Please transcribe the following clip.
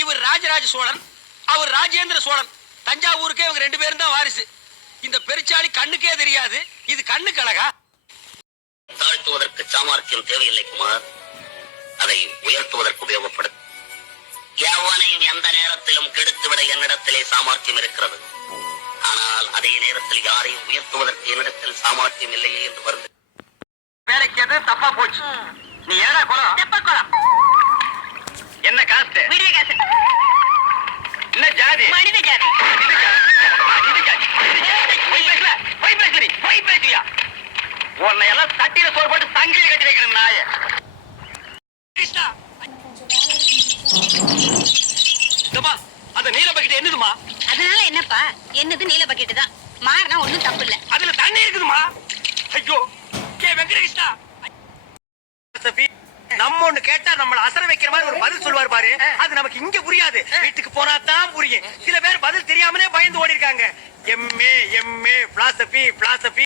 இவர் ராஜராஜ சோழன், அவர் ராஜேந்திர சோழன். தஞ்சாவூருக்கே இவங்க 2 பேரும் தான் வாரிசு. இந்த பெருச்சாளி கண்ணுக்கே தெரியாது. இது கண்ணுக்கு அழகா? தாழ்த்துவதற்கு சாமர்த்தியம் தேவையில்லை குமார், அதை உயர்த்துவதற்கு உபயோகப்படும். எவனையும் எந்த நேரத்திலும் கெடுத்துவிட என்னிடத்திலே சாமர்த்தியம் இருக்கிறது. ஆனால் அதே நேரத்தில் யாரையும் உயர்த்துவதற்கு என்னிடத்தில் சாமர்த்தியம் இல்லையே என்று வருது. வேலைக்கு எது தப்பா போச்சு. நீ ஏடா குளம்? தெப்ப குளம். என்ன காசு? விடிய காசு. என்ன ஜாதி? மனித ஜாதி. உன்னை எல்லாம் தட்டியில சோறு போட்டு தங்கில கட்டி வைக்கணும் நாய. அந்த நீல பக்கெட் என்னதுமா? அதனால என்னப்பா? என்னது நீல பக்கெட் தான். மாறினா ஒண்ணும் தப்பு இல்ல. அதுல தண்ணி இருக்குதுமா? ஐயோ கே வெங்கடகிருஷ்ணா, நம்ம ஒண்ணு கேட்டா நம்மள அசர வைக்கிற மாதிரி ஒரு பதில் சொல்லுவார் பாரு. அது நமக்கு இங்க புரியாது, வீட்டுக்கு போனா தான் புரியும். சில பேர் பதில் தெரியாமலே பயந்து ஓடி இருக்காங்க. MA philosophy